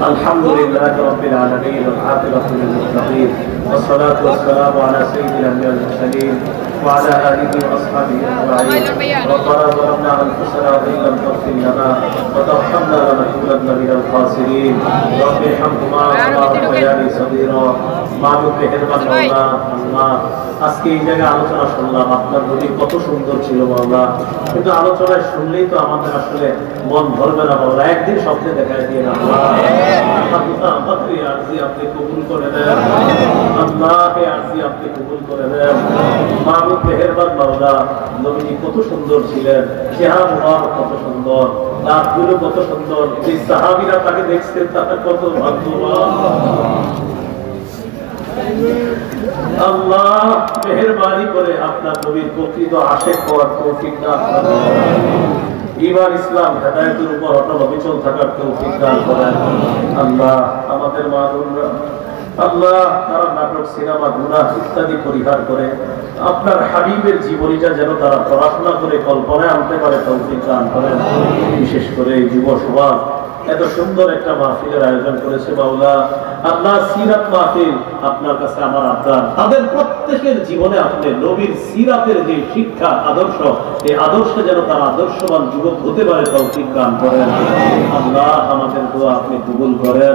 الحمد لله رب العالمين والعاقبة للمتقين والصلاة والسلام على سيد الأنبياء والمرسلين وعلى آله وأصحابه أجمعين. ربنا ظلمنا أنفسنا وإن لم تغفر لنا وترحمنا لنكونن من الخاسرين. رب ارحمهما كما ربياني صغيرا. মানব মেহেরবান মাওলা, আল্লাহ আজকে এই জায়গায় আলোচনা শুনলাম, আপনার নবী কত সুন্দর ছিল মাওলা, কিন্তু আলোচনায় শুনলেই তো আমাদের আসলে মন ভরবে না মাওলা, একদিন স্বপ্নে দেখায় দিয়ে না আল্লাহ। আমাদের আরজি আপনি কবুল করে নেন আল্লাহ, এই আরজি আপনি কবুল করে নেন। মানব মেহেরবান মাওলা, নবীজি কত সুন্দর ছিলেন, চেহারা মুবারক কত সুন্দর, দাঁতগুলো কত সুন্দর, যে সাহাবীরা তাকে দেখছেন তারা কত ভাগ্যবান। আল্লাহ মেহেরবানি করে আপনার নবীর প্রকৃত আশিক হওয়ার তৌফিক দান করেন, ঈমান ইসলাম হেদায়েতের উপর অটল অবিচল থাকার তৌফিক দান করেন। আল্লাহ আমাদের মা-বোনরা, আল্লাহ তারা নাটক, সিনেমা, গুনাহ ইত্যাদি পরিহার করে আপনার হাবিবের জীবনীটা যেন তারা পড়াশোনা করে কল্পনায় আনতে পারে তৌফিক দান করেন। বিশেষ করে এই যুব সমাজ এত সুন্দর একটা মাহফিলের আয়োজন করেছে মাওলা, আল্লাহ সিরাত মাহফিল, আপনার কাছে আমার আবদার তাদের প্রত্যেকের জীবনে আপনি নবীর সিরাতের যে শিক্ষা আদর্শ, এই আদর্শে যেন তারা আদর্শবান যুবক হতে পারে তৌফিক দান করেন। আল্লাহ আমাদের দোয়া আপনি কবুল করেন,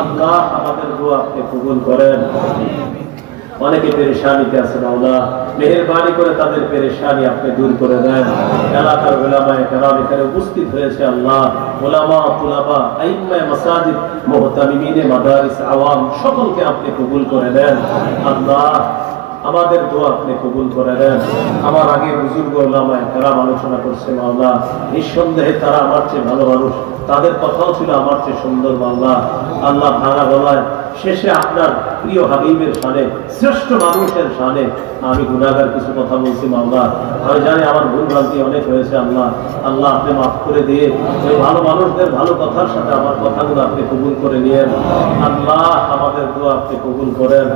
আল্লাহ আমাদের দোয়া আপনি কবুল করেন। অনেকে পেরেশানিতে আছে মাওলা, মেহেরবানি করে তাদের পেরেশানি আপনি দূর করে দেন। এলাকার উলামায়ে কেরাম এখানে উপস্থিত হয়েছে আল্লাহ, উলামা, তুলাবা, আইম্মায়ে মাসাজিদ, মুহতামিমিনে মাদারিস, আওয়াম সকলকে আপনি কবুল করে দেন। আল্লাহ আমাদের দোয়া আপনি কবুল করে দেন। আমার আগে বুজুর্গ উলামায়ে কেরাম আলোচনা করছে মাওলা, নিঃসন্দেহে তারা আমার চেয়ে ভালো মানুষ, তাদের কথাও ছিল আমার চেয়ে সুন্দর মাওলা। আল্লাহ ভাঙা গলায় শেষে আপনার প্রিয় হাবিবের শানে, শ্রেষ্ঠ মানুষের শানে আমি গুনাহগার কিছু কথা বলছি মাওলা, আমি জানি আমার ভুল ভ্রান্তি অনেক হয়েছে আল্লাহ। আল্লাহ আপনি মাফ করে দিয়ে ওই ভালো মানুষদের ভালো কথার সাথে আমার কথাগুলো আপনি কবুল করে নিয়েন। আল্লাহ আমাদের দোয়া আপনি কবুল করেন,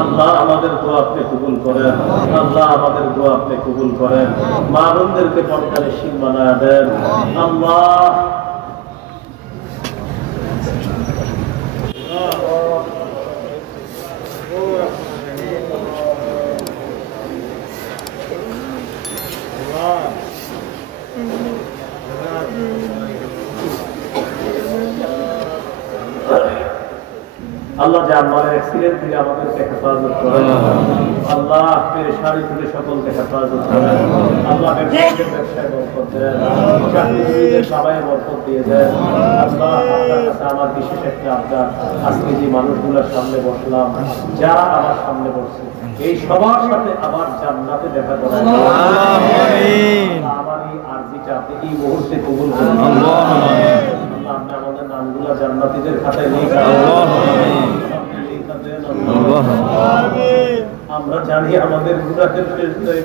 আল্লাহ আমাদের দোয়া আপনি কবুল করেন, আল্লাহ আমাদের দোয়া আপনি কবুল করেন। মা বোনদেরকে পর্দারে শিল বানায় দেন আল্লাহ। আল্লাহ জানমালের অ্যাক্সিডেন্ট থেকে আমাদেরকে হেফাজত করেন, আল্লাহ পেরেশানি থেকে সকলকে হেফাজত করেন। আল্লাহ ব্যবসায়ীদের ব্যবসায় বরকত দেন, চাকরিজীবীদের সবাই বরকত দিয়ে দেন। আল্লাহ আপনার কাছে আমার বিশেষ একটা আবদার, আজকে যে মানুষগুলোর সামনে বসলাম, যারা আমার সামনে বসছে, এই সবার সাথে আমার জান্নাতে দেখা করেন। আমার এই আরজিটা আপনি এই মুহূর্তে কবুল করুন। আপনি আমাদের নামগুলো জান্নাতীদের খাতায় লিখে আমরা জানি আমাদের গুনাহের শেষ নাই,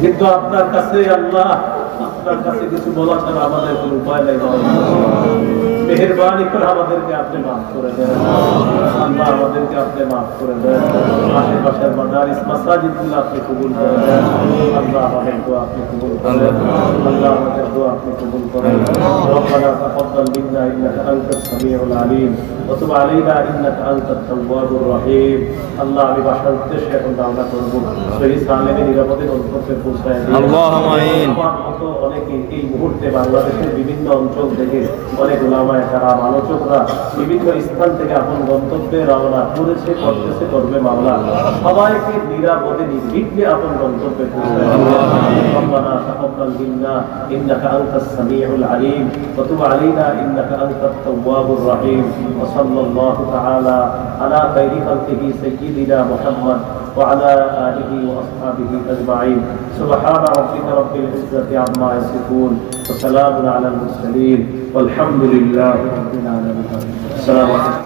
কিন্তু আপনার কাছে আল্লাহ, আপনার কাছে কিছু বলা ছাড়া আমাদের কোনো উপায় নেই। মেহেরবানি করে আমাদেরকে আপনি মাফ করে দেন আল্লাহ, আমাদেরকে আপনি মাফ করে দেন। আশেপাশের মাদারিস, মাসাজিদগুলো আপনি কবুল করে দেন আল্লাহ, আমাদের দোয়া আপনি কবুল করেন আল্লাহ, আমাদের দোয়া আপনি কবুল করেন। রব্বানা তাকাব্বাল মিন্না ইন্নাকা আনতাস সামিউল আলিম ওয়া তুব আলাইনা ইন্নাকা আনতাত তাওয়াবুর রহিম। আল্লাহ আমি বাসার উদ্দেশ্যে এখন রওনা করব, সহিহ সালেমে নিরাপদে গন্তব্যে পৌঁছায় দিন আল্লাহুম্মা আমিন। আমার মতো অনেকে এই মুহূর্তে বাংলাদেশের বিভিন্ন অঞ্চল থেকে অনেক উলামায়ে কেরাম, আলোচকরা বিভিন্ন স্থান থেকে আপন গন্তব্যে রওনা করেছে, করতেছে, করবে মাওলা, সবাইকে নিরাপদে নির্বিঘ্নে আপন গন্তব্যে পৌঁছায় দিন। রব্বানা তাকাব্বাল মিন্না ইন্নাকা আনতাস সামিউল আলিম ওয়া তুব আলাইনা ইন্নাকা আনতাত তাওয়াবুর রহিম। ওয়া সাল্লাল্লাহু তাআলা আলা খায়রি খালকিহি সাইয়্যিদিনা মুহাম্মদ وعلى آله وأصحابه أجمعين. سبحان ربك رب العزة عما يصفون وسلام على المرسلين والحمد لله رب العالمين. السلام عليكم.